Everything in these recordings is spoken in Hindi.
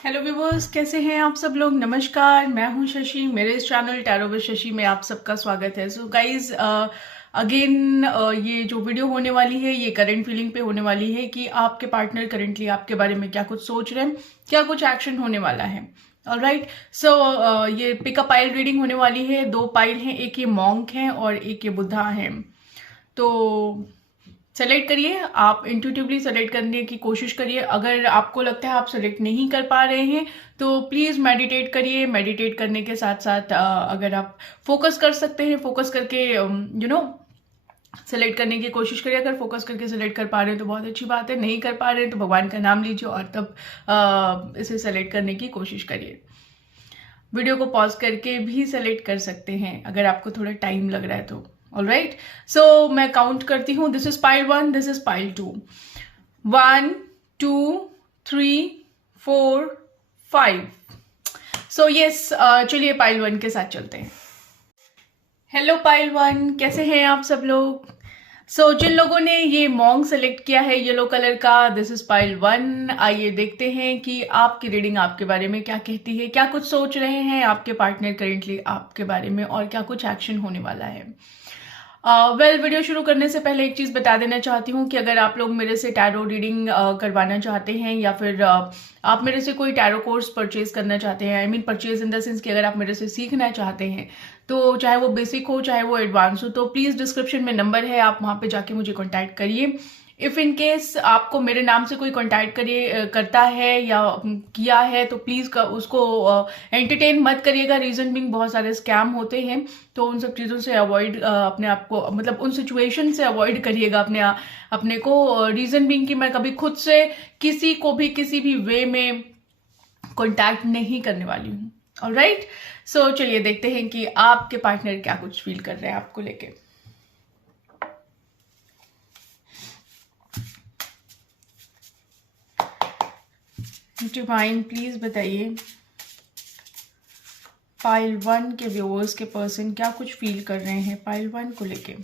हेलो व्यूवर्स, कैसे हैं आप सब लोग। नमस्कार, मैं हूं शशि। मेरे इस चैनल टैरो विद शशि में आप सबका स्वागत है। सो गाइज, अगेन ये जो वीडियो होने वाली है ये करंट फीलिंग पे होने वाली है कि आपके पार्टनर करंटली आपके बारे में क्या कुछ सोच रहे हैं, क्या कुछ एक्शन होने वाला है। ऑलराइट, सो ये पिकअप पाइल रीडिंग होने वाली है। दो पाइल हैं, एक ये मॉन्क है और एक ये बुद्धा है। तो सेलेक्ट करिए, आप इंट्यूटिवली सेलेक्ट करने की कोशिश करिए। अगर आपको लगता है आप सेलेक्ट नहीं कर पा रहे हैं तो प्लीज मेडिटेट करिए। मेडिटेट करने के साथ साथ अगर आप फोकस कर सकते हैं, फोकस करके सेलेक्ट करने की कोशिश करिए। अगर फोकस करके सेलेक्ट कर पा रहे हैं तो बहुत अच्छी बात है, नहीं कर पा रहे हैं तो भगवान का नाम लीजिए और तब इसे सेलेक्ट करने की कोशिश करिए। वीडियो को पॉज करके भी सेलेक्ट कर सकते हैं अगर आपको थोड़ा टाइम लग रहा है तो। ऑलराइट, सो मैं काउंट करती हूँ। This is pile 1, this is pile 2। 1 2 3 4 5। So yes, चलिए पाइल 1 के साथ चलते हैं। हेलो पाइल 1, कैसे हैं आप सब लोग। जिन लोगों ने ये मॉन्ग सेलेक्ट किया है येलो कलर का, दिस इज पाइल 1। आइए देखते हैं कि आपकी रीडिंग आपके बारे में क्या कहती है, क्या कुछ सोच रहे हैं आपके पार्टनर करेंटली आपके बारे में और क्या कुछ एक्शन होने वाला है। वीडियो शुरू करने से पहले एक चीज बता देना चाहती हूँ कि अगर आप लोग मेरे से टैरो रीडिंग करवाना चाहते हैं या फिर आप मेरे से कोई टैरो कोर्स परचेज करना चाहते हैं, I mean purchase in the sense कि अगर आप मेरे से सीखना चाहते हैं तो चाहे वो बेसिक हो चाहे वो एडवांस हो, तो प्लीज डिस्क्रिप्शन में नंबर है, आप वहां पे जाके मुझे कॉन्टैक्ट करिए। इफ इन केस आपको मेरे नाम से कोई कांटेक्ट करता है या किया है तो प्लीज उसको एंटरटेन मत करिएगा। रीजन बिंग बहुत सारे स्कैम होते हैं, तो उन सब चीजों से अवॉइड, अपने आप को मतलब उन सिचुएशन से अवॉइड करिएगा अपने को। रीजन बिंग कि मैं कभी खुद से किसी को भी किसी भी वे में कांटेक्ट नहीं करने वाली हूँ। ऑलराइट, सो चलिए देखते हैं कि आपके पार्टनर क्या कुछ फील कर रहे हैं आपको लेके। डिवाइन प्लीज बताइए पाइल 1 के व्यूअर्स के पर्सन क्या कुछ फील कर रहे हैं पाइल 1 को लेके।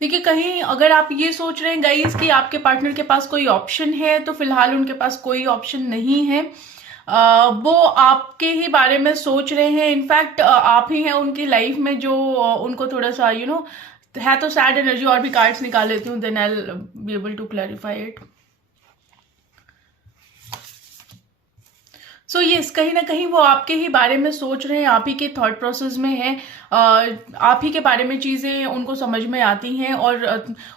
देखिए, कहीं अगर आप ये सोच रहे हैं गाइस कि आपके पार्टनर के पास कोई ऑप्शन है, तो फिलहाल उनके पास कोई ऑप्शन नहीं है। वो आपके ही बारे में सोच रहे हैं। इनफैक्ट आप ही हैं उनकी लाइफ में जो उनको थोड़ा सा है। तो सैड एनर्जी और भी कार्ड्स निकाल लेती हूँ, then I will be able to clarify it. So yes, कहीं ना कहीं वो आपके ही बारे में सोच रहे हैं, आप ही के थॉट प्रोसेस में है। आप ही के बारे में चीजें उनको समझ में आती हैं और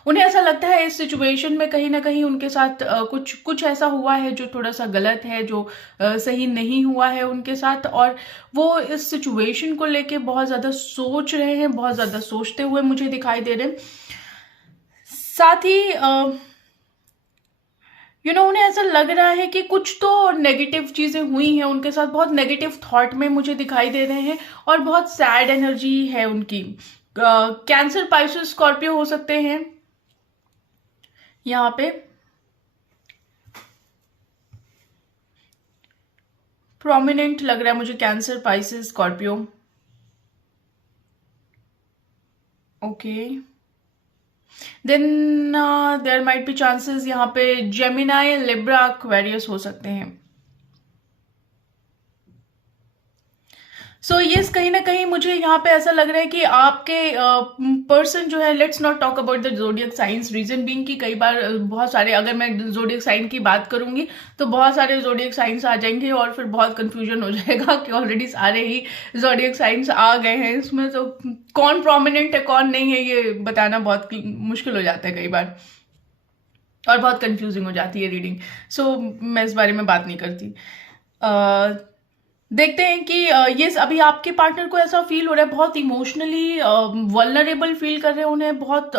उन्हें ऐसा लगता है इस सिचुएशन में कहीं ना कहीं उनके साथ कुछ कुछ ऐसा हुआ है जो थोड़ा सा गलत है, जो सही नहीं हुआ है उनके साथ। और वो इस सिचुएशन को लेके बहुत ज्यादा सोच रहे हैं, बहुत ज्यादा सोचते हुए मुझे दिखाई दे रहे हैं। साथ ही उन्हें ऐसा लग रहा है कि कुछ तो नेगेटिव चीजें हुई हैं उनके साथ, बहुत नेगेटिव थॉट में मुझे दिखाई दे रहे हैं और बहुत सैड एनर्जी है उनकी। कैंसर, पाइसेस, स्कॉर्पियो हो सकते हैं यहाँ पे। प्रोमिनेंट लग रहा है मुझे cancer, Pisces, Scorpio. Okay, then there might be chances यहाँ पे जेमिनाई, लिब्रा, एक्वेरियस हो सकते हैं। यस, कहीं ना कहीं मुझे यहाँ पे ऐसा लग रहा है कि आपके पर्सन जो है, let's not talk about the zodiac science. Reason being कि कई बार बहुत सारे, अगर मैं जोडियक साइन की बात करूंगी तो बहुत सारे जोडियक साइंस आ जाएंगे और फिर बहुत कंफ्यूजन हो जाएगा कि ऑलरेडी सारे ही जोडियक साइंस आ गए हैं इसमें, तो कौन प्रोमिनेंट है कौन नहीं है ये बताना बहुत मुश्किल हो जाता है कई बार और बहुत कंफ्यूजिंग हो जाती है रीडिंग। मैं इस बारे में बात नहीं करती। देखते हैं कि ये अभी आपके पार्टनर को ऐसा फील हो रहा है, बहुत इमोशनली वल्नरेबल फील कर रहे हैं, उन्हें बहुत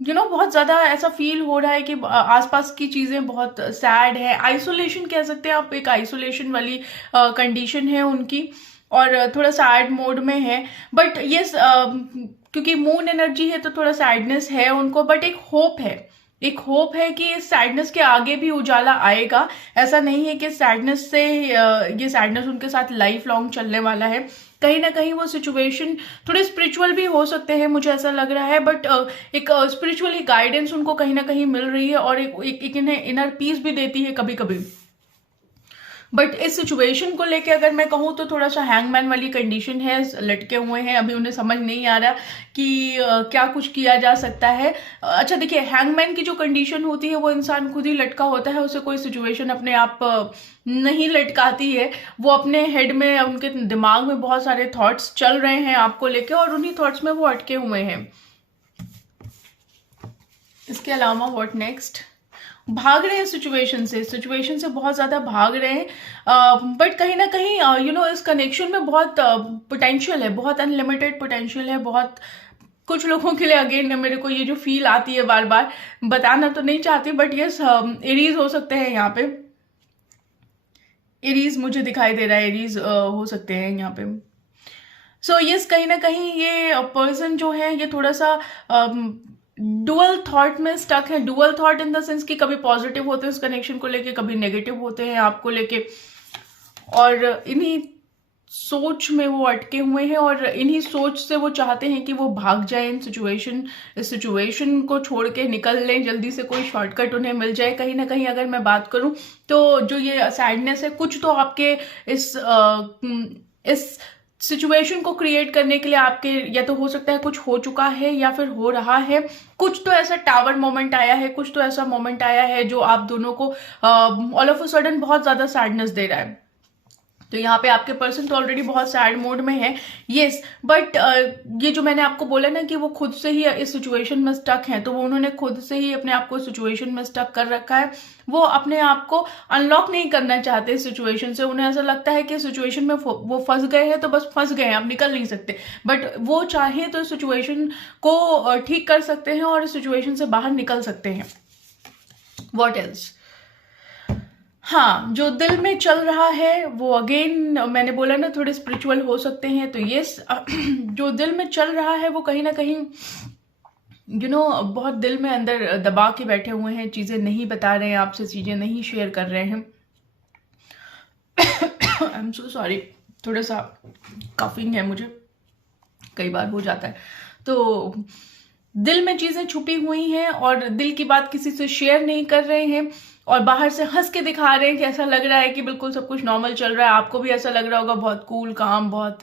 बहुत ज्यादा ऐसा फील हो रहा है कि आसपास की चीजें बहुत सैड है, आइसोलेशन कह सकते हैं आप, एक आइसोलेशन वाली कंडीशन है उनकी, और थोड़ा सैड मोड में है। बट ये क्योंकि मून एनर्जी है तो थोड़ा सैडनेस है उनको, बट एक होप है, एक होप है कि इस सैडनेस के आगे भी उजाला आएगा। ऐसा नहीं है कि सैडनेस से ये सैडनेस उनके साथ लाइफ लॉन्ग चलने वाला है। कहीं ना कहीं वो सिचुएशन थोड़े स्पिरिचुअल भी हो सकते हैं, मुझे ऐसा लग रहा है, बट एक स्पिरिचुअल गाइडेंस उनको कहीं ना कहीं मिल रही है, और एक इन्हें इनर पीस भी देती है कभी कभी। बट इस सिचुएशन को लेके अगर मैं कहूँ तो थोड़ा सा हैंगमैन वाली कंडीशन है, लटके हुए हैं, अभी उन्हें समझ नहीं आ रहा कि क्या कुछ किया जा सकता है। अच्छा देखिए, हैंगमैन की जो कंडीशन होती है वो इंसान खुद ही लटका होता है, उसे कोई सिचुएशन अपने आप नहीं लटकाती है। वो अपने हेड में, उनके दिमाग में बहुत सारे थॉट्स चल रहे हैं आपको लेके, और उन्हीं थॉट्स में वो अटके हुए हैं। इसके अलावा व्हाट नेक्स्ट, भाग रहे हैं सिचुएशन से बहुत ज्यादा भाग रहे हैं, बट कहीं ना कहीं इस कनेक्शन में बहुत पोटेंशियल है, बहुत अनलिमिटेड पोटेंशियल है। बहुत कुछ लोगों के लिए अगेन मेरे को ये जो फील आती है, बार बार बताना तो नहीं चाहती, बट यस एरीज हो सकते हैं यहाँ पे, एरीज मुझे दिखाई दे रहा है, एरीज हो सकते हैं यहाँ पे। सो यस, कहीं ना कहीं ये पर्सन जो है ये थोड़ा सा डुअल थॉट में स्टक है। Dual thought in the sense कि कभी पॉजिटिव होते हैं उस कनेक्शन को लेके, कभी नेगेटिव होते हैं आपको लेके, और इन्हीं सोच में वो अटके हुए हैं, और इन्हीं सोच से वो चाहते हैं कि वो भाग जाए इस सिचुएशन को छोड़ के निकल लें, जल्दी से कोई शॉर्टकट उन्हें मिल जाए। कहीं ना कहीं अगर मैं बात करूं तो जो ये सैडनेस है, कुछ तो आपके इस सिचुएशन को क्रिएट करने के लिए आपके, या तो हो सकता है कुछ हो चुका है या फिर हो रहा है, कुछ तो ऐसा टावर मोमेंट आया है, कुछ तो ऐसा मोमेंट आया है जो आप दोनों को ऑल ऑफ अ सडन बहुत ज्यादा सैडनेस दे रहा है। तो यहाँ पे आपके पर्सन तो ऑलरेडी बहुत सैड मोड में है, यस, बट ये जो मैंने आपको बोला ना कि वो खुद से ही इस सिचुएशन में स्टक हैं, तो वो उन्होंने खुद से ही अपने आप को सिचुएशन में स्टक कर रखा है। वो अपने आप को अनलॉक नहीं करना चाहते इस सिचुएशन से, उन्हें ऐसा लगता है कि सिचुएशन में वो फंस गए हैं तो बस फंस गए हैं, आप निकल नहीं सकते। बट वो चाहे तो सिचुएशन को ठीक कर सकते हैं और इस सिचुएशन से बाहर निकल सकते हैं। व्हाट एल्स, हाँ, जो दिल में चल रहा है वो अगेन मैंने बोला ना थोड़े स्पिरिचुअल हो सकते हैं, तो ये जो दिल में चल रहा है वो कहीं ना कहीं बहुत दिल में अंदर दबा के बैठे हुए हैं, चीजें नहीं बता रहे हैं आपसे, चीजें नहीं शेयर कर रहे हैं। आई एम सो सॉरी, थोड़ा सा कफिंग है मुझे, कई बार हो जाता है। तो दिल में चीजें छुपी हुई हैं और दिल की बात किसी से शेयर नहीं कर रहे हैं, और बाहर से हंस के दिखा रहे हैं कि ऐसा लग रहा है कि बिल्कुल सब कुछ नॉर्मल चल रहा है। आपको भी ऐसा लग रहा होगा बहुत कूल काम, बहुत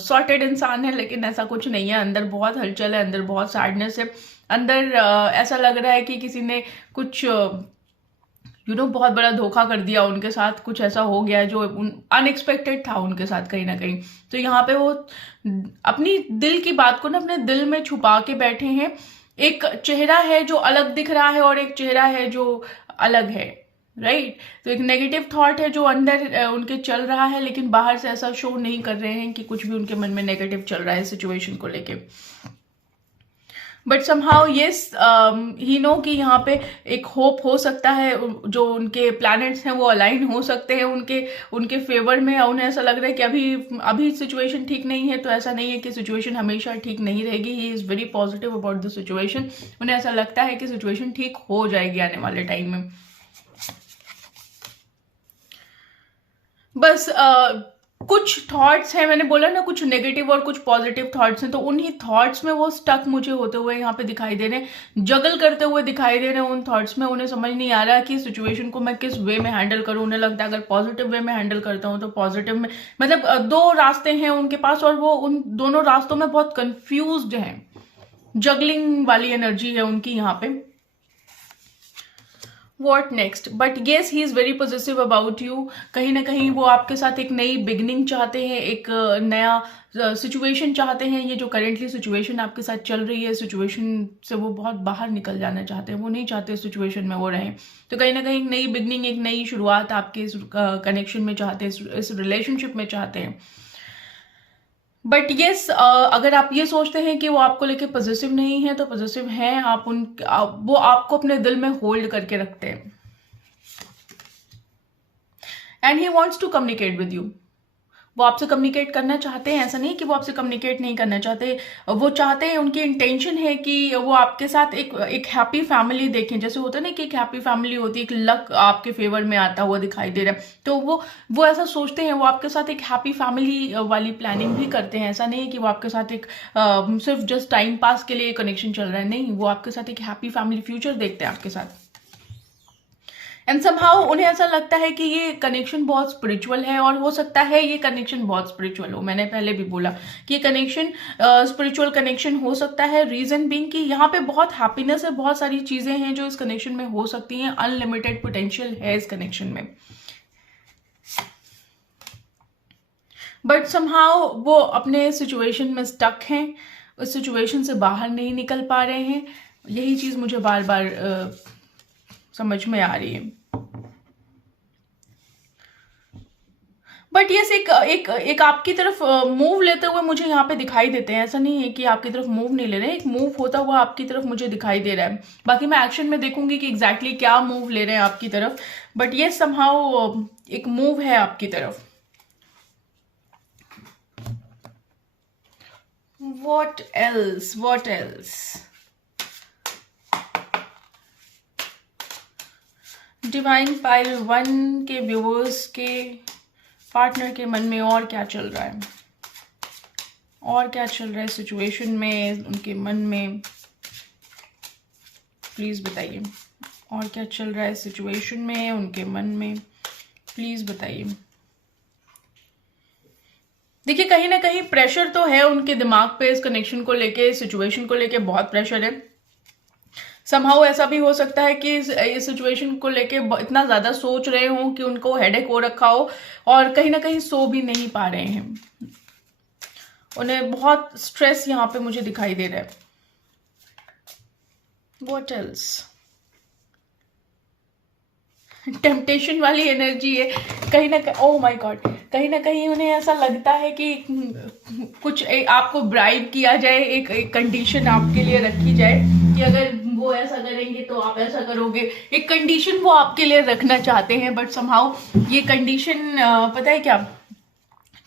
सॉर्टेड इंसान है, लेकिन ऐसा कुछ नहीं है। अंदर बहुत हलचल है, अंदर बहुत सैडनेस है, अंदर ऐसा लग रहा है कि किसी ने कुछ बहुत बड़ा धोखा कर दिया उनके साथ, कुछ ऐसा हो गया जो अनएक्सपेक्टेड था उनके साथ कहीं ना कहीं। तो यहाँ पे वो अपनी दिल की बात को ना अपने दिल में छुपा के बैठे हैं। एक चेहरा है जो अलग दिख रहा है और एक चेहरा है जो अलग है, राइट। तो एक नेगेटिव थॉट है जो अंदर उनके चल रहा है, लेकिन बाहर से ऐसा शो नहीं कर रहे हैं कि कुछ भी उनके मन में नेगेटिव चल रहा है सिचुएशन को लेके। But somehow yes, he know कि यहाँ पे एक होप हो सकता है, जो उनके प्लैनेट्स हैं वो अलाइन हो सकते हैं उनके फेवर में। उन्हें ऐसा लग रहा है कि अभी सिचुएशन ठीक नहीं है, तो ऐसा नहीं है कि सिचुएशन हमेशा ठीक नहीं रहेगी। ही is very positive about the situation. उन्हें ऐसा लगता है कि सिचुएशन ठीक हो जाएगी आने वाले टाइम में। बस कुछ थॉट्स हैं, मैंने बोला ना कुछ नेगेटिव और कुछ पॉजिटिव थॉट्स हैं, तो उन्हीं थॉट्स में वो स्टक मुझे होते हुए यहाँ पे दिखाई दे रहे हैं, जगल करते हुए दिखाई दे रहे हैं उन थॉट्स में। उन्हें समझ नहीं आ रहा कि सिचुएशन को मैं किस वे में हैंडल करूं। उन्हें लगता है अगर पॉजिटिव वे में हैंडल करता हूं तो पॉजिटिव में, मतलब दो रास्ते हैं उनके पास और वो उन दोनों रास्तों में बहुत कंफ्यूज्ड हैं। जगलिंग वाली एनर्जी है उनकी यहाँ पे। What next, but yes he is very positive about you. कहीं ना कहीं वो आपके साथ एक नई बिगनिंग चाहते हैं, एक नया सिचुएशन चाहते हैं। ये जो करेंटली सिचुएशन आपके साथ चल रही है, सिचुएशन से वो बहुत बाहर निकल जाना चाहते हैं, वो नहीं चाहते सिचुएशन में वो रहें। तो कहीं ना कहीं एक नई बिगनिंग, एक नई शुरुआत आपके इस कनेक्शन में चाहते हैं, इस रिलेशनशिप में चाहते हैं। बट येस अगर आप ये सोचते हैं कि वो आपको लेके पॉजिटिव नहीं है, तो पॉजिटिव हैं आप। वो आपको अपने दिल में होल्ड करके रखते हैं। And he wants to communicate with you. वो आपसे कम्युनिकेट करना चाहते हैं, ऐसा नहीं कि वो आपसे कम्युनिकेट नहीं करना चाहते। वो चाहते हैं, उनकी इंटेंशन है कि वो आपके साथ एक हैप्पी फैमिली देखें। जैसे होता है ना कि एक हैप्पी फैमिली होती है, एक लक आपके फेवर में आता हुआ दिखाई दे रहा है, तो वो ऐसा सोचते हैं। वो आपके साथ एक हैप्पी फैमिली वाली प्लानिंग भी करते हैं। ऐसा नहीं है कि वो आपके साथ एक सिर्फ जस्ट टाइम पास के लिए कनेक्शन चल रहा है, नहीं, वो आपके साथ एक हैप्पी फैमिली फ्यूचर देखते हैं आपके साथ। एंड समहाउ उन्हें ऐसा लगता है कि ये कनेक्शन बहुत स्पिरिचुअल है, और हो सकता है ये कनेक्शन बहुत स्पिरिचुअल हो। मैंने पहले भी बोला कि ये कनेक्शन स्पिरिचुअल कनेक्शन हो सकता है। रीजन बीइंग कि यहाँ पे बहुत हैप्पीनेस है, बहुत सारी चीजें हैं जो इस कनेक्शन में हो सकती हैं। अनलिमिटेड पोटेंशियल है इस कनेक्शन में। बट समहाउ वो अपने सिचुएशन में स्टक हैं, उस सिचुएशन से बाहर नहीं निकल पा रहे हैं। यही चीज मुझे बार बार समझ में आ रही है। बट यस एक आपकी तरफ मूव लेते हुए मुझे यहाँ पे दिखाई देते हैं। ऐसा नहीं है कि आपकी तरफ मूव नहीं ले रहे हैं, एक मूव होता हुआ आपकी तरफ मुझे दिखाई दे रहा है। बाकी मैं एक्शन में देखूंगी कि एग्जैक्टली क्या मूव ले रहे हैं आपकी तरफ। बट ये समहाउ एक मूव है आपकी तरफ। What else? What else? Divine pile 1 के व्यूअर्स के पार्टनर के मन में और क्या चल रहा है, और क्या चल रहा है सिचुएशन में, उनके मन में, प्लीज बताइए। और क्या चल रहा है सिचुएशन में, उनके मन में, प्लीज बताइए। देखिए कहीं ना कहीं प्रेशर तो है उनके दिमाग पे, इस कनेक्शन को लेके, सिचुएशन को लेके बहुत प्रेशर है। समहाउ ऐसा भी हो सकता है कि इस सिचुएशन को लेके इतना ज्यादा सोच रहे हो कि उनको हेडेक हो रखा हो, और कहीं ना कहीं सो भी नहीं पा रहे हैं। उन्हें बहुत स्ट्रेस यहाँ पे मुझे दिखाई दे रहा है। What else? टेम्पटेशन वाली एनर्जी है कहीं ना कहीं। ओह माय गॉड, कहीं ना कहीं उन्हें ऐसा लगता है कि कुछ आपको ब्राइब किया जाए, एक कंडीशन आपके लिए रखी जाए कि अगर वो ऐसा करेंगे तो आप ऐसा करोगे। एक कंडीशन वो आपके लिए रखना चाहते हैं। बट समहाउ ये कंडीशन पता है क्या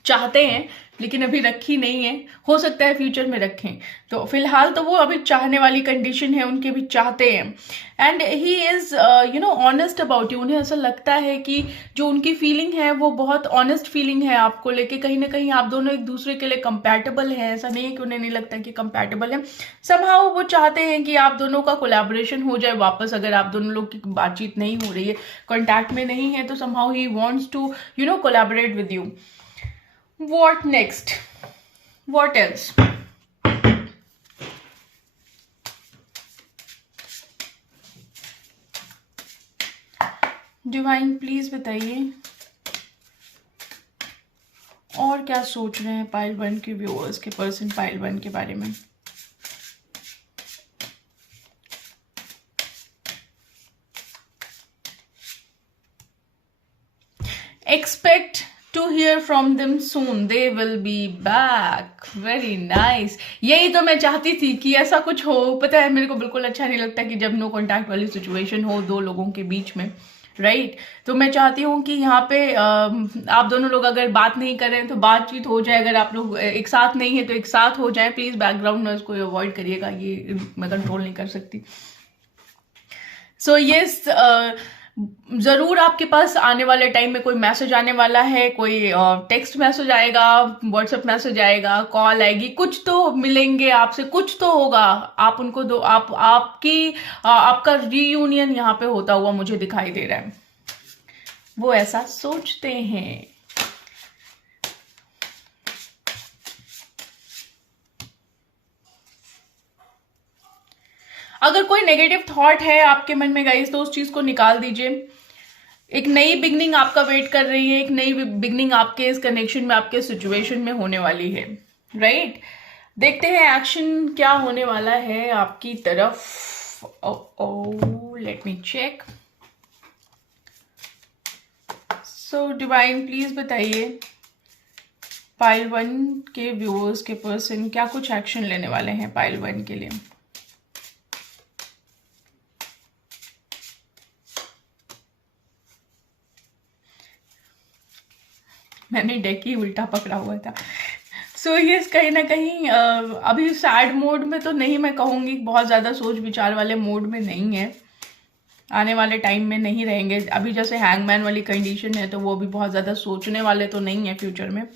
चाहते हैं, लेकिन अभी रखी नहीं है। हो सकता है फ्यूचर में रखें। तो फिलहाल तो वो अभी चाहने वाली कंडीशन है, उनके भी चाहते हैं। And he is honest about you. उन्हें ऐसा लगता है कि जो उनकी फीलिंग है वो बहुत ऑनेस्ट फीलिंग है आपको लेके। कहीं ना कहीं आप दोनों एक दूसरे के लिए कंपैटिबल हैं। ऐसा नहीं है कि उन्हें नहीं लगता कि कंपैटिबल है। समहाउ वो चाहते हैं कि आप दोनों का कोलैबोरेशन हो जाए वापस। अगर आप दोनों लोग की बातचीत नहीं हो रही है, कॉन्टैक्ट में नहीं है, तो somehow he wants to collaborate with you. What next? What else? Divine please बताइए और क्या सोच रहे हैं पाइल 1 के व्यूअर्स के, पर्सन पाइल 1 के बारे में। Expect to hear from them soon, they will be back. Very nice. यही तो मैं चाहती थी कि ऐसा कुछ हो। पता है मेरे को बिल्कुल अच्छा नहीं लगता कि जब नो कॉन्टैक्ट वाली सिचुएशन हो दो लोगों के बीच में, राइट? तो मैं चाहती हूँ कि यहाँ पे आप दोनों लोग अगर बात नहीं कर रहे हैं तो बातचीत हो जाए। अगर आप लोग एक साथ नहीं है तो एक साथ हो जाए। प्लीज बैकग्राउंड नॉइज को अवॉइड करिएगा, ये मैं कंट्रोल नहीं कर सकती। सो यस, जरूर आपके पास आने वाले टाइम में कोई मैसेज आने वाला है, कोई टेक्स्ट मैसेज आएगा, व्हाट्सएप मैसेज आएगा, कॉल आएगी, कुछ तो मिलेंगे आपसे, कुछ तो होगा। आप उनको दो, आपका रीयूनियन यहाँ पे होता हुआ मुझे दिखाई दे रहा है। वो ऐसा सोचते हैं। अगर कोई नेगेटिव थॉट है आपके मन में गाइस तो उस चीज को निकाल दीजिए। एक नई बिगनिंग आपका वेट कर रही है, एक नई बिगनिंग आपके इस कनेक्शन में, आपके सिचुएशन में होने वाली है, राइट। देखते हैं एक्शन क्या होने वाला है आपकी तरफ। Let me check. So divine please बताइए पाइल 1 के व्यूअर्स के पर्सन क्या कुछ एक्शन लेने वाले हैं पाइल 1 के लिए। मैंने डेक ही उल्टा पकड़ा हुआ था। सो ये कहीं ना कहीं अभी सैड मोड में तो नहीं मैं कहूँगी, बहुत ज़्यादा सोच विचार वाले मोड में नहीं है, आने वाले टाइम में नहीं रहेंगे। अभी जैसे हैंगमैन वाली कंडीशन है तो वो भी बहुत ज़्यादा सोचने वाले तो नहीं है फ्यूचर में।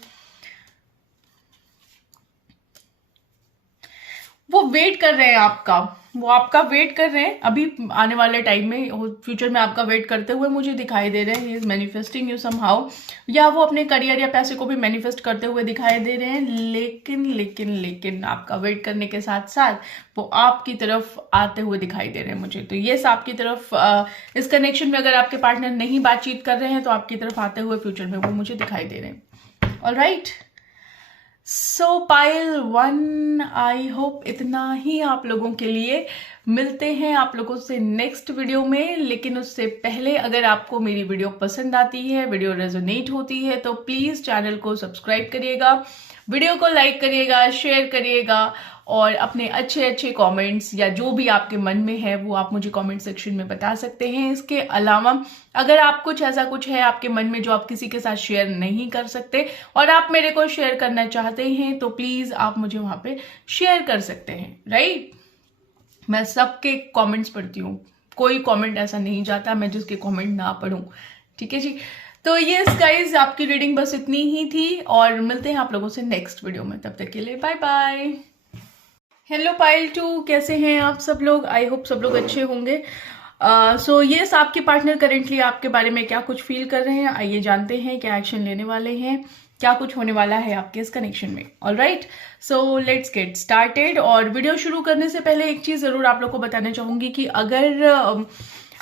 वो वेट कर रहे हैं आपका, वो आपका वेट कर रहे हैं अभी आने वाले टाइम में, फ्यूचर में आपका वेट करते हुए मुझे दिखाई दे रहे हैं। He is manifesting you somehow, या वो अपने करियर या पैसे को भी मैनिफेस्ट करते हुए दिखाई दे रहे हैं। लेकिन लेकिन लेकिन आपका वेट करने के साथ साथ वो आपकी तरफ आते हुए दिखाई दे रहे हैं मुझे। तो ये आपकी तरफ इस कनेक्शन में अगर आपके पार्टनर नहीं बातचीत कर रहे हैं तो आपकी तरफ आते हुए फ्यूचर में वो मुझे दिखाई दे रहे हैं। Alright, so pile 1 I hope इतना ही आप लोगों के लिए। मिलते हैं आप लोगों से नेक्स्ट वीडियो में, लेकिन उससे पहले अगर आपको मेरी वीडियो पसंद आती है, वीडियो रेजोनेट होती है तो प्लीज चैनल को सब्सक्राइब करिएगा, वीडियो को लाइक करिएगा, शेयर करिएगा और अपने अच्छे अच्छे कमेंट्स या जो भी आपके मन में है वो आप मुझे कमेंट सेक्शन में बता सकते हैं। इसके अलावा अगर आप कुछ ऐसा कुछ है आपके मन में जो आप किसी के साथ शेयर नहीं कर सकते और आप मेरे को शेयर करना चाहते हैं तो प्लीज आप मुझे वहां पे शेयर कर सकते हैं, राइट। मैं सबके कमेंट्स पढ़ती हूँ, कोई कमेंट ऐसा नहीं जाता मैं जिसके कमेंट ना पढ़ूं, ठीक है जी। तो ये गाइस आपकी रीडिंग बस इतनी ही थी और मिलते हैं आप लोगों से नेक्स्ट वीडियो में, तब तक के लिए बाय बाय। हेलो पाइल 2, कैसे हैं आप सब लोग? आई होप सब लोग अच्छे होंगे। सो यस, आपके पार्टनर करेंटली आपके बारे में क्या कुछ फील कर रहे हैं, आइए जानते हैं क्या एक्शन लेने वाले हैं, क्या कुछ होने वाला है आपके इस कनेक्शन में। Alright, so let's get started. और वीडियो शुरू करने से पहले एक चीज जरूर आप लोग को बताना चाहूंगी कि अगर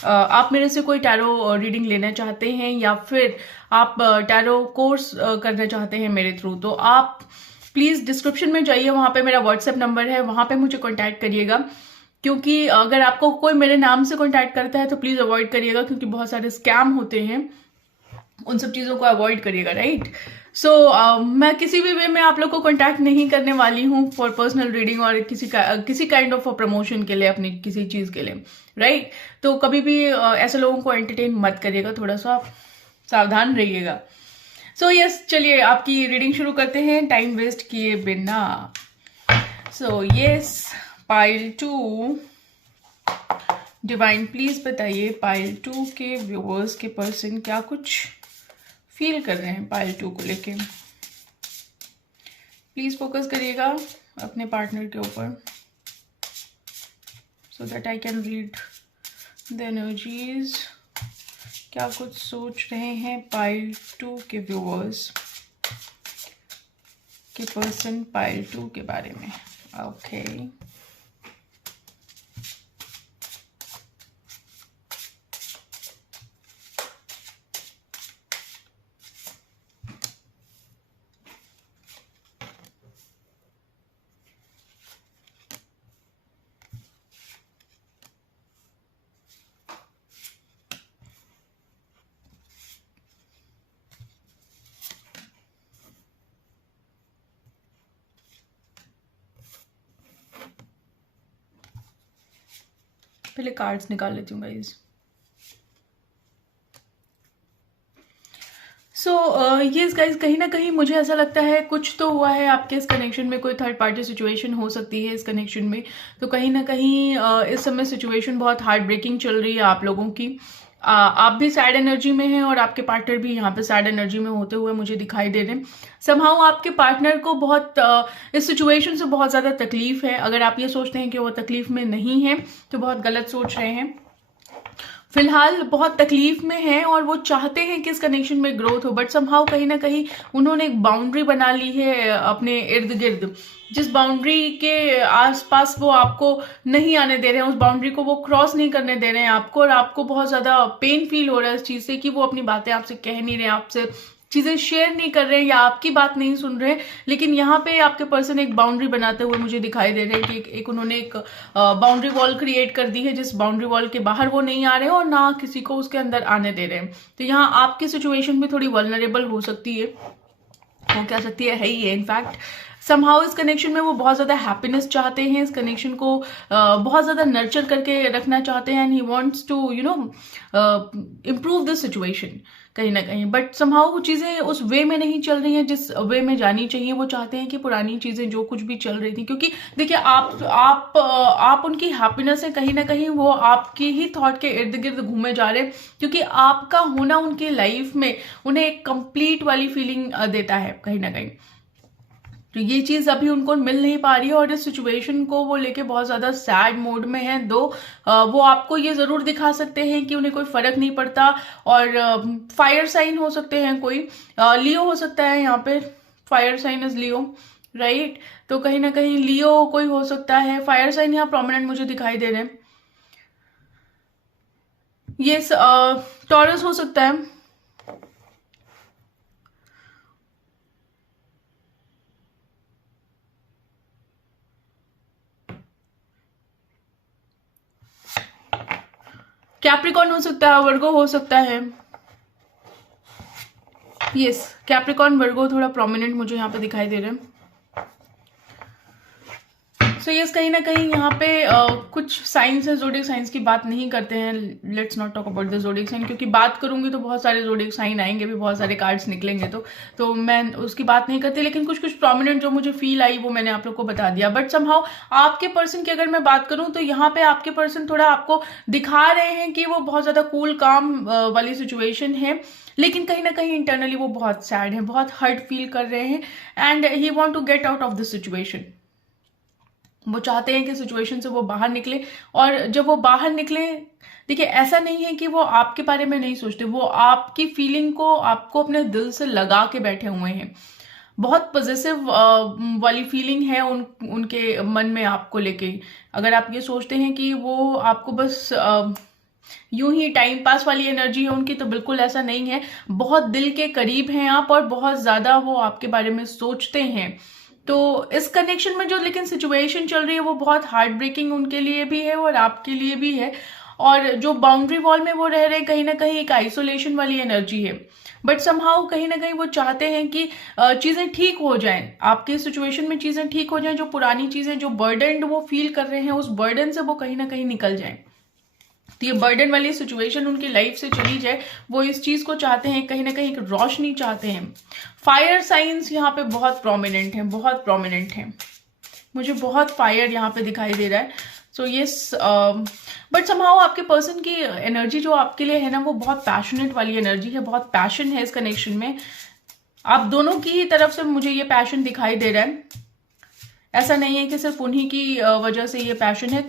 आप मेरे से कोई टैरो रीडिंग लेना चाहते हैं या फिर आप टैरो कोर्स करना चाहते हैं मेरे थ्रू, तो आप प्लीज डिस्क्रिप्शन में जाइए, वहां पे मेरा व्हाट्सएप नंबर है, वहां पे मुझे कांटेक्ट करिएगा। क्योंकि अगर आपको कोई मेरे नाम से कांटेक्ट करता है तो प्लीज अवॉइड करिएगा, क्योंकि बहुत सारे स्कैम होते हैं, उन सब चीजों को अवॉइड करिएगा, राइट। सो मैं किसी भी वे में आप लोग को कांटेक्ट नहीं करने वाली हूँ फॉर पर्सनल रीडिंग और किसी काइंड ऑफ प्रमोशन के लिए, अपनी किसी चीज के लिए, राइट। तो कभी भी ऐसे लोगों को एंटरटेन मत करिएगा, थोड़ा सा सावधान रहिएगा। सो यस, चलिए आपकी रीडिंग शुरू करते हैं टाइम वेस्ट किए बिना। So yes, pile 2 divine please बताइए पाइल 2 के व्यूअर्स के पर्सन क्या कुछ फील कर रहे हैं पाइल 2 को लेके। प्लीज फोकस करिएगा अपने पार्टनर के ऊपर so that I can read the energies. क्या कुछ सोच रहे हैं पाइल 2 के व्यूअर्स के पर्सन पाइल 2 के बारे में। ओके, पहले कार्ड्स निकाल लेती हूँ गाइज। सो ये गाइज कहीं ना कहीं मुझे ऐसा लगता है कुछ तो हुआ है आपके इस कनेक्शन में, कोई थर्ड पार्टी सिचुएशन हो सकती है इस कनेक्शन में। तो कहीं ना कहीं इस समय सिचुएशन बहुत हार्ट ब्रेकिंग चल रही है आप लोगों की। आप भी सैड एनर्जी में हैं और आपके पार्टनर भी यहाँ पे सैड एनर्जी में होते हुए मुझे दिखाई दे रहे हैं। समहाउ आपके पार्टनर को बहुत इस सिचुएशन से बहुत ज़्यादा तकलीफ है। अगर आप ये सोचते हैं कि वो तकलीफ में नहीं है तो बहुत गलत सोच रहे हैं। फिलहाल बहुत तकलीफ में हैं और वो चाहते हैं कि इस कनेक्शन में ग्रोथ हो, बट समहाउ कहीं ना कहीं उन्होंने एक बाउंड्री बना ली है अपने इर्द गिर्द, जिस बाउंड्री के आसपास वो आपको नहीं आने दे रहे हैं, उस बाउंड्री को वो क्रॉस नहीं करने दे रहे हैं आपको, और आपको बहुत ज्यादा पेन फील हो रहा है इस चीज से कि वो अपनी बातें आपसे कह नहीं रहे, आपसे चीजें शेयर नहीं कर रहे हैं या आपकी बात नहीं सुन रहे। लेकिन यहाँ पे आपके पर्सन एक बाउंड्री बनाते हुए मुझे दिखाई दे रहे हैं कि एक उन्होंने एक बाउंड्री वॉल क्रिएट कर दी है, जिस बाउंड्री वॉल के बाहर वो नहीं आ रहे हैं और ना किसी को उसके अंदर आने दे रहे हैं। तो यहाँ आपकी सिचुएशन भी थोड़ी वल्नरेबल हो सकती है, हो क्या सकती है ही है इनफैक्ट। समहाउ इस कनेक्शन में वो बहुत ज्यादा हैप्पीनेस चाहते हैं, इस कनेक्शन को बहुत ज्यादा नर्चर करके रखना चाहते हैं, and he wants to improve this situation कहीं ना कहीं। बट समहाउ वो चीजें उस वे में नहीं चल रही हैं जिस वे में जानी चाहिए। वो चाहते हैं कि पुरानी चीजें जो कुछ भी चल रही थी, क्योंकि देखिए आप उनकी हैप्पीनेस है, कहीं ना कहीं वो आपकी ही थॉट के इर्द गिर्द घूमे जा रहे हैं, क्योंकि आपका होना उनकी लाइफ में उन्हें एक कंप्लीट वाली फीलिंग देता है कहीं ना कहीं। तो ये चीज अभी उनको मिल नहीं पा रही है और इस सिचुएशन को वो लेके बहुत ज्यादा सैड मोड में है। दो वो आपको ये जरूर दिखा सकते हैं कि उन्हें कोई फर्क नहीं पड़ता, और फायर साइन हो सकते हैं, कोई लियो हो सकता है, यहाँ पे fire sign is Leo, right. तो कहीं ना कहीं लियो कोई हो सकता है, फायर साइन यहाँ प्रोमिनेंट मुझे दिखाई दे रहे हैं। ये टॉरस हो सकता है, कैप्रिकॉन हो सकता है, वर्गो हो सकता है। यस, कैप्रिकॉन वर्गो थोड़ा प्रोमिनेंट मुझे यहाँ पे दिखाई दे रहे हैं। सो यस, कहीं ना कहीं यहाँ पे कुछ साइंस है, जोडिक साइंस की बात नहीं करते हैं। Let's not talk about the zodiac sign, क्योंकि बात करूंगी तो बहुत सारे जोडिक साइन आएंगे भी, बहुत सारे कार्ड्स निकलेंगे, तो मैं उसकी बात नहीं करती। लेकिन कुछ कुछ प्रोमिनेंट जो मुझे फील आई वो मैंने आप लोग को बता दिया। बट समहाउ आपके पर्सन की अगर मैं बात करूं तो यहाँ पे आपके पर्सन थोड़ा आपको दिखा रहे हैं कि वो बहुत ज्यादा कूल काम वाली सिचुएशन है, लेकिन कहीं ना कहीं इंटरनली वो बहुत सैड है, बहुत हर्ट फील कर रहे हैं, and he want to get out of this situation. वो चाहते हैं कि सिचुएशन से वो बाहर निकले, और जब वो बाहर निकले, देखिए ऐसा नहीं है कि वो आपके बारे में नहीं सोचते, वो आपकी फीलिंग को आपको अपने दिल से लगा के बैठे हुए हैं। बहुत पॉजिटिव वाली फीलिंग है उनके मन में आपको लेके। अगर आप ये सोचते हैं कि वो आपको बस यूं ही टाइम पास वाली एनर्जी है उनकी, तो बिल्कुल ऐसा नहीं है। बहुत दिल के करीब हैं आप, और बहुत ज्यादा वो आपके बारे में सोचते हैं। तो इस कनेक्शन में जो लेकिन सिचुएशन चल रही है वो बहुत हार्ट ब्रेकिंग उनके लिए भी है और आपके लिए भी है। और जो बाउंड्री वॉल में वो रह रहे हैं, कहीं ना कहीं एक आइसोलेशन वाली एनर्जी है। बट समहाउ कहीं ना कहीं वो चाहते हैं कि चीजें ठीक हो जाएं, आपके सिचुएशन में चीजें ठीक हो जाएं, जो पुरानी चीजें, जो बर्डन वो फील कर रहे हैं, उस बर्डन से वो कहीं ना कहीं निकल जाएं। तो ये बर्डन वाली सिचुएशन उनकी लाइफ से चली जाए, वो इस चीज को चाहते हैं, कहीं ना कहीं एक रोशनी चाहते हैं। फायर साइंस यहाँ पे बहुत प्रोमिनेंट है, बहुत प्रोमिनेंट है, मुझे बहुत फायर यहाँ पे दिखाई दे रहा है। सो यस, बट समहाउ आपके पर्सन की एनर्जी जो आपके लिए है ना, वो बहुत पैशनेट वाली एनर्जी है, बहुत पैशन है इस कनेक्शन में। आप दोनों की तरफ से मुझे ये पैशन दिखाई दे रहा है। ऐसा नहीं है कि सिर्फ उन्हीं की वजह से ये पैशन है।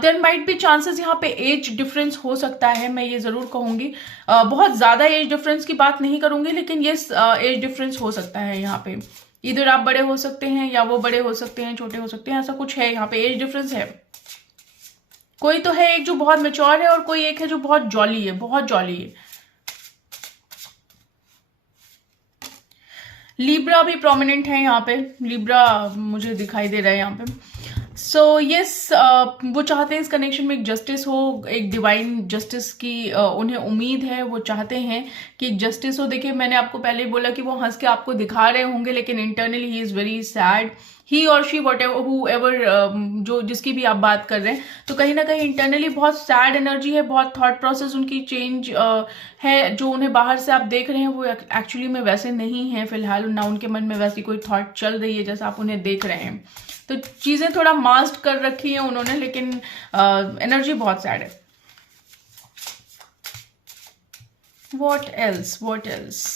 देयर माइट बी चांसेस यहाँ पे एज डिफरेंस हो सकता है, मैं ये जरूर कहूंगी। बहुत ज्यादा एज डिफरेंस की बात नहीं करूंगी, लेकिन ये एज डिफरेंस हो सकता है यहाँ पे। इधर आप बड़े हो सकते हैं या वो बड़े हो सकते हैं, छोटे हो सकते हैं, ऐसा कुछ है यहाँ पे, एज डिफरेंस है। कोई तो है एक जो बहुत मेच्योर है, और कोई एक है जो बहुत जॉली है, बहुत जॉली है। लिब्रा भी प्रोमिनेंट है यहाँ पे, लिब्रा मुझे दिखाई दे रहा है यहाँ पे। सो यस, वो चाहते हैं इस कनेक्शन में एक जस्टिस हो, एक डिवाइन जस्टिस की उन्हें उम्मीद है। वो चाहते हैं कि एक जस्टिस हो। देखिए मैंने आपको पहले ही बोला कि वो हंस के आपको दिखा रहे होंगे, लेकिन internally he is very sad, he और she whatever whoever, जो जिसकी भी आप बात कर रहे हैं। तो कहीं ना कहीं इंटरनली बहुत सैड एनर्जी है, बहुत थॉट प्रोसेस उनकी चेंज है। जो उन्हें बाहर से आप देख रहे हैं वो एक्चुअली में वैसे नहीं है फिलहाल, ना उनके मन में वैसी कोई थॉट चल रही है जैसा आप उन्हें देख रहे हैं। तो चीजें थोड़ा मास्क कर रखी है उन्होंने, लेकिन एनर्जी बहुत सैड है। What else? What else?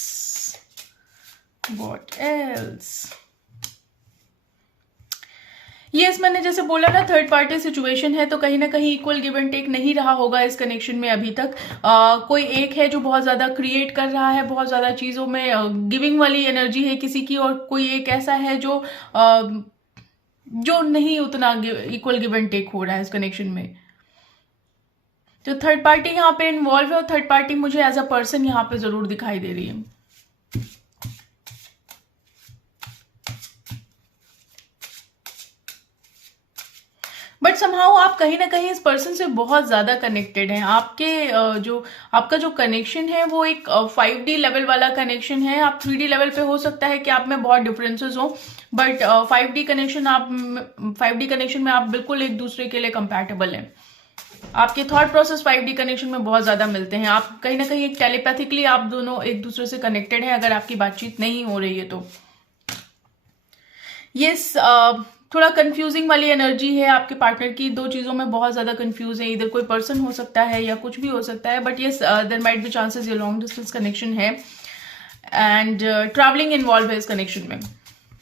What else? Yes, मैंने जैसे बोला ना, थर्ड पार्टी सिचुएशन है, तो कहीं ना कहीं इक्वल गिव एंड टेक नहीं रहा होगा इस कनेक्शन में अभी तक। कोई एक है जो बहुत ज्यादा क्रिएट कर रहा है, बहुत ज्यादा चीजों में गिविंग वाली एनर्जी है किसी की, और कोई एक ऐसा है जो नहीं उतना इक्वल गिव एंड टेक हो रहा है इस कनेक्शन में। तो थर्ड पार्टी यहाँ पे इन्वॉल्व है, और थर्ड पार्टी मुझे एज अ पर्सन यहाँ पे जरूर दिखाई दे रही है। बट समहाउ आप कहीं ना कहीं इस पर्सन से बहुत ज्यादा कनेक्टेड हैं। आपका जो कनेक्शन है वो एक 5D लेवल वाला कनेक्शन है। आप 3D लेवल पे हो सकता है कि आप में बहुत डिफरेंसेस हो, बट 5D कनेक्शन में आप बिल्कुल एक दूसरे के लिए कंपैटिबल हैं। आपके थॉट प्रोसेस 5D कनेक्शन में बहुत ज्यादा मिलते हैं। आप कहीं ना कहीं एक टेलीपैथिकली आप दोनों एक दूसरे से कनेक्टेड हैं, अगर आपकी बातचीत नहीं हो रही है तो। यस, थोड़ा कंफ्यूजिंग वाली एनर्जी है आपके पार्टनर की। दो चीजों में बहुत ज्यादा कंफ्यूज है, इधर कोई पर्सन हो सकता है या कुछ भी हो सकता है, but yes there might be chances ये लॉन्ग डिस्टेंस कनेक्शन है, एंड ट्रैवलिंग इन्वॉल्व है इस कनेक्शन में,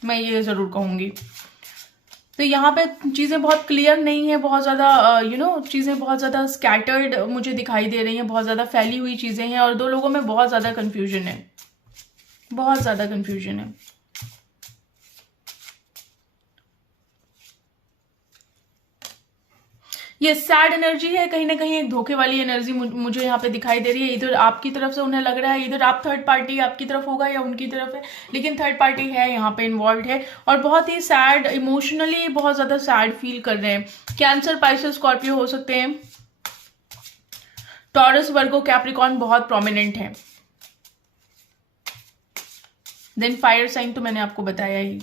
मैं ये जरूर कहूंगी। तो यहाँ पे चीजें बहुत क्लियर नहीं है, बहुत ज्यादा चीजें बहुत ज्यादा स्कैटर्ड मुझे दिखाई दे रही हैं, बहुत ज्यादा फैली हुई चीजें हैं, और दो लोगों में बहुत ज्यादा कंफ्यूजन है, बहुत ज्यादा कंफ्यूजन है। ये सैड एनर्जी है, कहीं ना कहीं एक धोखे वाली एनर्जी मुझे यहाँ पे दिखाई दे रही है। इधर आपकी तरफ से उन्हें लग रहा है, इधर आप थर्ड पार्टी आपकी तरफ होगा या उनकी तरफ है, लेकिन थर्ड पार्टी है यहाँ पे इन्वॉल्व है, और बहुत ही सैड, इमोशनली बहुत ज्यादा सैड फील कर रहे हैं। कैंसर, पाइसेस, स्कॉर्पियो हो सकते हैं, टॉरस, वर्गो, कैप्रिकॉर्न बहुत प्रोमिनेंट है। देन फायर साइन तो मैंने आपको बताया ही।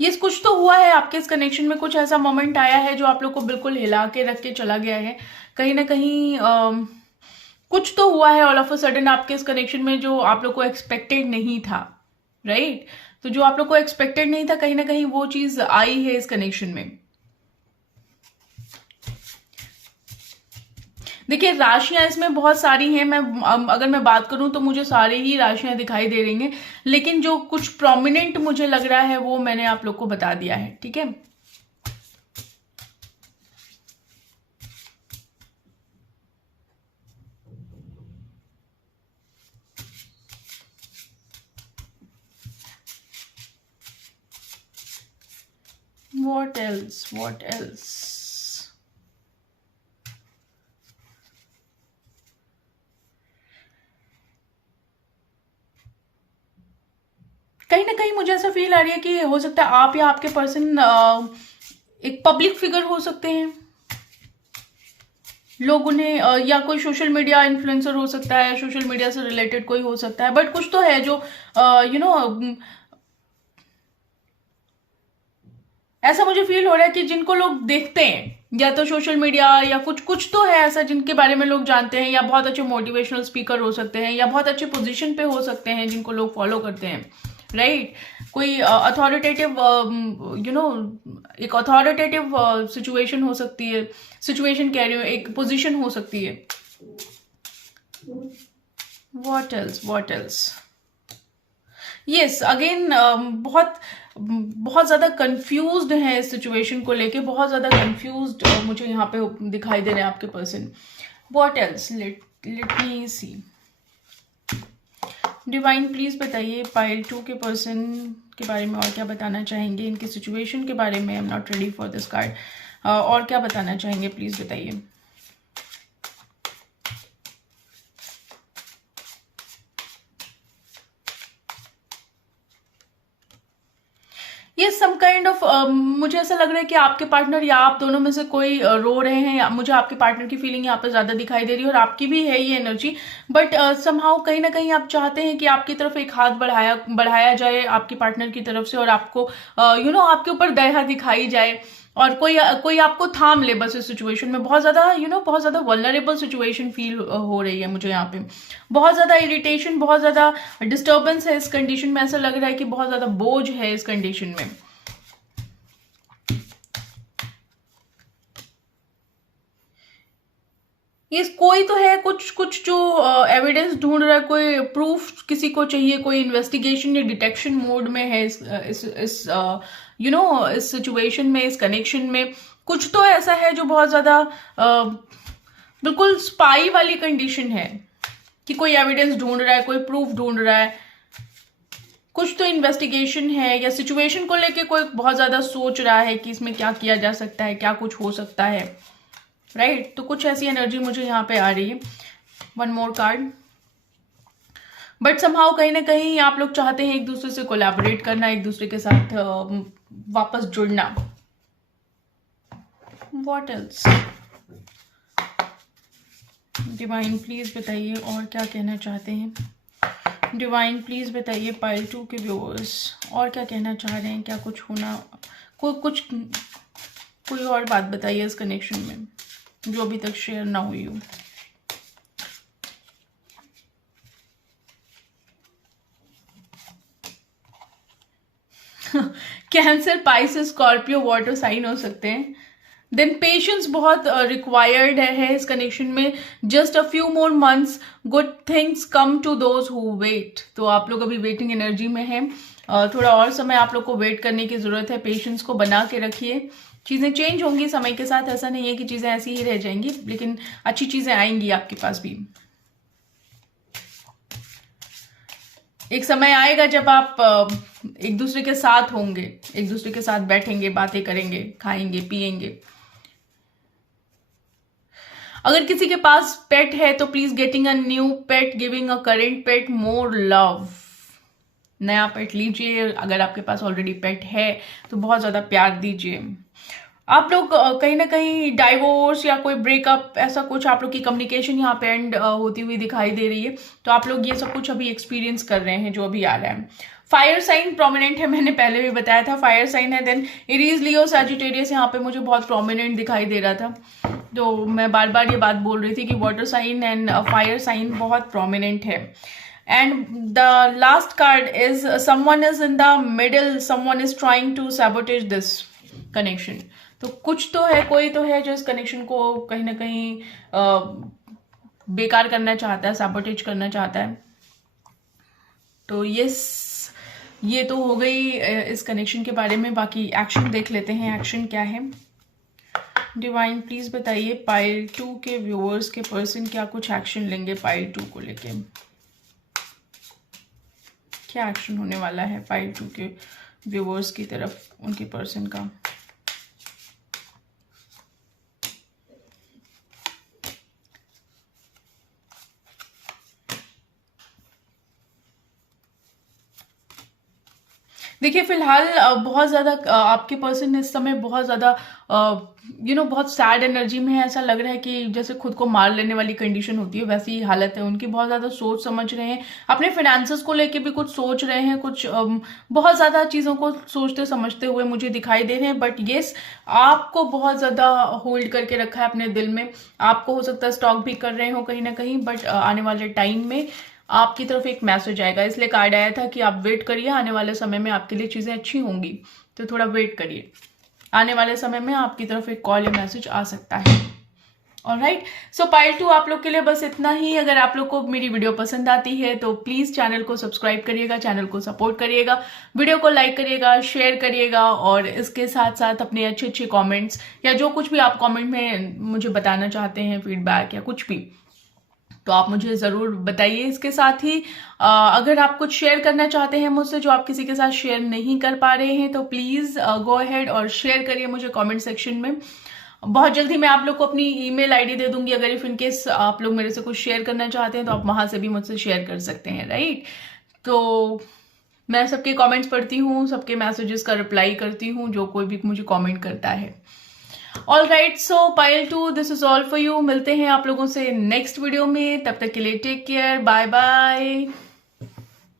ये कुछ तो हुआ है आपके इस कनेक्शन में, कुछ ऐसा मोमेंट आया है जो आप लोग को बिल्कुल हिला के रख के चला गया है। कहीं ना कहीं कुछ तो हुआ है ऑल ऑफ अ सडन आपके इस कनेक्शन में, जो आप लोग को एक्सपेक्टेड नहीं था, राइट? तो जो आप लोग को एक्सपेक्टेड नहीं था, कहीं ना कहीं वो चीज आई है इस कनेक्शन में। देखिए, राशियां इसमें बहुत सारी हैं। अगर मैं बात करूं तो मुझे सारी ही राशियां दिखाई दे रही हैं, लेकिन जो कुछ प्रोमिनेंट मुझे लग रहा है वो मैंने आप लोग को बता दिया है, ठीक है? What else? What else? कहीं ना कहीं मुझे ऐसा फील आ रही है कि हो सकता है आप या आपके पर्सन एक पब्लिक फिगर हो सकते हैं। लोग उन्हें या कोई सोशल मीडिया इन्फ्लुएंसर हो सकता है, सोशल मीडिया से रिलेटेड कोई हो सकता है, बट कुछ तो है जो ऐसा मुझे फील हो रहा है कि जिनको लोग देखते हैं, या तो सोशल मीडिया या कुछ तो है ऐसा जिनके बारे में लोग जानते हैं, या बहुत अच्छे मोटिवेशनल स्पीकर हो सकते हैं, या बहुत अच्छे पोजीशन पे हो सकते हैं जिनको लोग फॉलो करते हैं, राइट? कोई अथॉरिटेटिव एक अथॉरिटेटिव सिचुएशन हो सकती है, सिचुएशन कह रही हूँ, एक पोजीशन हो सकती है। What else? यस, अगेन बहुत ज्यादा कंफ्यूज्ड है इस सिचुएशन को लेके, बहुत ज्यादा कंफ्यूज्ड मुझे यहाँ पे दिखाई दे रहे हैं आपके person. What else? Let me see. Divine please बताइए पाइल 2 के पर्सन के बारे में और क्या बताना चाहेंगे, इनके सिचुएशन के बारे में। I am not ready for this card. और क्या बताना चाहेंगे, प्लीज बताइए। ये सम काइंड ऑफ मुझे ऐसा लग रहा है कि आपके पार्टनर या आप दोनों में से कोई रो रहे हैं, या मुझे आपके पार्टनर की फीलिंग यहाँ पे ज्यादा दिखाई दे रही है, और आपकी भी है ये एनर्जी, बट समहाउ कहीं ना कहीं आप चाहते हैं कि आपकी तरफ एक हाथ बढ़ाया जाए आपके पार्टनर की तरफ से, और आपको आपके ऊपर दया दिखाई जाए, और कोई आपको थाम ले बस इस सिचुएशन में। बहुत ज्यादा वल्नरेबल सिचुएशन फील हो रही है मुझे यहाँ पे। बहुत ज्यादा इरिटेशन, बहुत ज्यादा डिस्टर्बेंस है इस कंडीशन में। ऐसा लग रहा है कि बहुत ज्यादा बोझ है इस कंडीशन में। ये कोई तो है, कुछ कुछ जो एविडेंस ढूंढ रहा है, कोई प्रूफ किसी को चाहिए, कोई इन्वेस्टिगेशन या डिटेक्शन मोड में है इस इस सिचुएशन में, इस कनेक्शन में। कुछ तो ऐसा है जो बहुत ज्यादा बिल्कुल स्पाई वाली कंडीशन है कि कोई एविडेंस ढूंढ रहा है, कोई प्रूफ ढूंढ रहा है, कुछ तो इन्वेस्टिगेशन है, या सिचुएशन को लेके कोई बहुत ज्यादा सोच रहा है कि इसमें क्या किया जा सकता है, क्या कुछ हो सकता है, राइट। तो कुछ ऐसी एनर्जी मुझे यहाँ पे आ रही है। One more card. But somehow कहीं ना कहीं आप लोग चाहते हैं एक दूसरे से कोलैबोरेट करना, एक दूसरे के साथ वापस जुड़ना। What else? डिवाइन प्लीज बताइए और क्या कहना चाहते हैं। डिवाइन प्लीज बताइए पाइल 2 के व्यूअर्स और क्या कहना चाह रहे हैं, क्या कुछ होना, कोई और बात बताइए इस कनेक्शन में जो अभी तक शेयर ना हुई हो। Cancer, Pisces, Scorpio, water sign हो सकते हैं। देन पेशेंस बहुत रिक्वायर्ड है इस कनेक्शन में। Just a few more months, good things come to those who wait. तो आप लोग अभी वेटिंग एनर्जी में हैं, थोड़ा और समय आप लोग को वेट करने की जरूरत है। पेशेंस को बना के रखिए, चीजें चेंज होंगी समय के साथ। ऐसा नहीं है कि चीजें ऐसी ही रह जाएंगी, लेकिन अच्छी चीजें आएंगी आपके पास भी। एक समय आएगा जब आप एक दूसरे के साथ होंगे, एक दूसरे के साथ बैठेंगे, बातें करेंगे, खाएंगे, पिएंगे। अगर किसी के पास पेट है तो please getting a new pet, giving a current pet more love. नया पेट लीजिए। अगर आपके पास ऑलरेडी पेट है तो बहुत ज्यादा प्यार दीजिए। आप लोग कहीं ना कहीं डाइवोर्स या कोई ब्रेकअप, ऐसा कुछ आप लोग की कम्युनिकेशन यहाँ पे एंड होती हुई दिखाई दे रही है। तो आप लोग ये सब कुछ अभी एक्सपीरियंस कर रहे हैं जो अभी आ रहा है। फायर साइन प्रोमिनेंट है, मैंने पहले भी बताया था फायर साइन है। देन एरीज, लियो, सैजिटेरियस यहाँ पे मुझे बहुत प्रोमिनेंट दिखाई दे रहा था। तो मैं बार बार ये बात बोल रही थी कि water sign and fire sign बहुत प्रोमिनेंट है। And the last card is someone is in the middle, someone is trying to sabotage this connection. तो कुछ तो है, कोई तो है जो इस कनेक्शन को कहीं ना कहीं बेकार करना चाहता है, सैबोटेज करना चाहता है। तो ये तो हो गई इस कनेक्शन के बारे में। बाकी एक्शन देख लेते हैं, एक्शन क्या है। डिवाइन प्लीज बताइए पाइल 2 के व्यूअर्स के पर्सन क्या कुछ एक्शन लेंगे पाइल 2 को लेके। क्या एक्शन होने वाला है पाइल 2 के व्यूअर्स की तरफ उनके पर्सन का। देखिए फिलहाल बहुत ज्यादा आपके पर्सन इस समय बहुत ज्यादा बहुत सैड एनर्जी में है। ऐसा लग रहा है कि जैसे खुद को मार लेने वाली कंडीशन होती है, वैसी हालत है उनकी। बहुत ज्यादा सोच समझ रहे हैं, अपने फाइनेंसेस को लेके भी कुछ सोच रहे हैं, कुछ बहुत ज्यादा चीजों को सोचते समझते हुए मुझे दिखाई दे रहे हैं। बट येस, आपको बहुत ज्यादा होल्ड करके रखा है अपने दिल में। आपको हो सकता है स्टॉक भी कर रहे हो कहीं ना कहीं, बट आने वाले टाइम में आपकी तरफ एक मैसेज आएगा। इसलिए कार्ड आया था कि आप वेट करिए, आने वाले समय में आपके लिए चीजें अच्छी होंगी। तो थोड़ा वेट करिए, आने वाले समय में आपकी तरफ एक कॉल या मैसेज आ सकता है। ऑलराइट, सो पाइल 2 आप लोग के लिए बस इतना ही। अगर आप लोग को मेरी वीडियो पसंद आती है तो प्लीज चैनल को सब्सक्राइब करिएगा, चैनल को सपोर्ट करिएगा, वीडियो को लाइक करिएगा, शेयर करिएगा, और इसके साथ साथ अपने अच्छे अच्छे कमेंट्स या जो कुछ भी आप कमेंट में मुझे बताना चाहते हैं, फीडबैक या कुछ भी, तो आप मुझे जरूर बताइए। इसके साथ ही अगर आप कुछ शेयर करना चाहते हैं मुझसे जो आप किसी के साथ शेयर नहीं कर पा रहे हैं तो प्लीज गो अहेड और शेयर करिए मुझे कमेंट सेक्शन में। बहुत जल्दी मैं आप लोग को अपनी ईमेल आईडी दे दूंगी। अगर इफ इनकेस आप लोग मेरे से कुछ शेयर करना चाहते हैं तो आप वहां से भी मुझसे शेयर कर सकते हैं, राइट। तो मैं सबके कमेंट्स पढ़ती हूँ, सबके मैसेजेस का रिप्लाई करती हूँ, जो कोई भी मुझे कमेंट करता है। All right, so pile 2 this is all for you. मिलते हैं आप लोगों से नेक्स्ट वीडियो में, तब तक के लिए टेक केयर, बाय बाय।